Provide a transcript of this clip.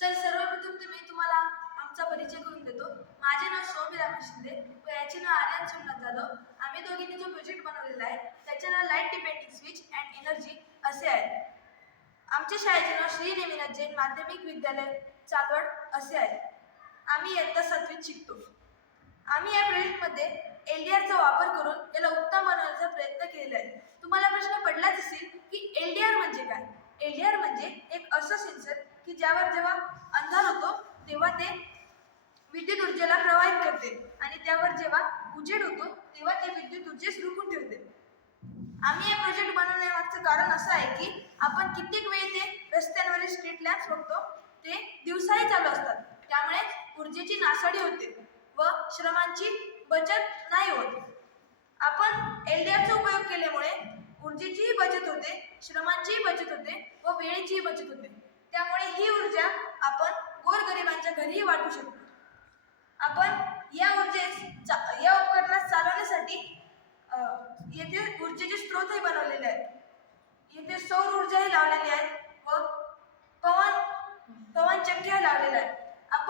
Sir सर्वप्रथम तर मी तुम्हाला आमचा परिचय करून देतो. माझे नाव सौम्य रामेश शिंदे व याचे नाव आर्यन सोमनाथ जाधव. आम्ही दोघींनी जो प्रोजेक्ट बनवलेला आहे त्याचे नाव light depending switch and energy असे आहे. आमच्या शाळेचे नाव श्री नेमिनाथ जैन माध्यमिक विद्यालय चांदवड असे आहे. आम्ही इयत्ता सातवीत शिकतो. आम्ही या प्रोजेक्टमध्ये एल डी आरचा वापर करून याला उत्तम बनवण्याचा प्रयत्न केलेला आहे. तुम्हाला प्रश्न पडलाच असेल की एल डी आर म्हणजे काय? एल डी आर म्हणजे एक असं सेन्सर की ज्यावर जेव्हा अंधार होतो तेव्हा ते विद्युत ऊर्जेला प्रवाहित करते. आणि त्यावर जेव्हा उजेड होतो तेव्हा ते विद्युत ऊर्जेस रोखून ठेवते. आम्ही हे प्रोजेक्ट बनवण्यामागचं कारण असं आहे की आपण कित्येक वेळी ते रस्त्यांवरील स्ट्रीट लॅम्प्स बघतो ते दिवसाही चालू असतात. त्यामुळे ऊर्जेची नासाडी होते व श्रमांची बचत नाही होत. आपण एल डी एफचा उपयोग केल्यामुळे ऊर्जेचीही बचत होते श्रमांचीही बचत होते व वेळेचीही बचत होते. त्यामुळे ही ऊर्जा आपण गोरगरिबांच्या घरीही वाटू शकतो. आपण या ऊर्जेस या उपकरणास चालवण्यासाठी येथे ऊर्जेचे स्रोतही बनवलेले आहेत. येथे सौर ऊर्जाही लावलेली आहे व पवन पवन चक्क्या लावलेला आहे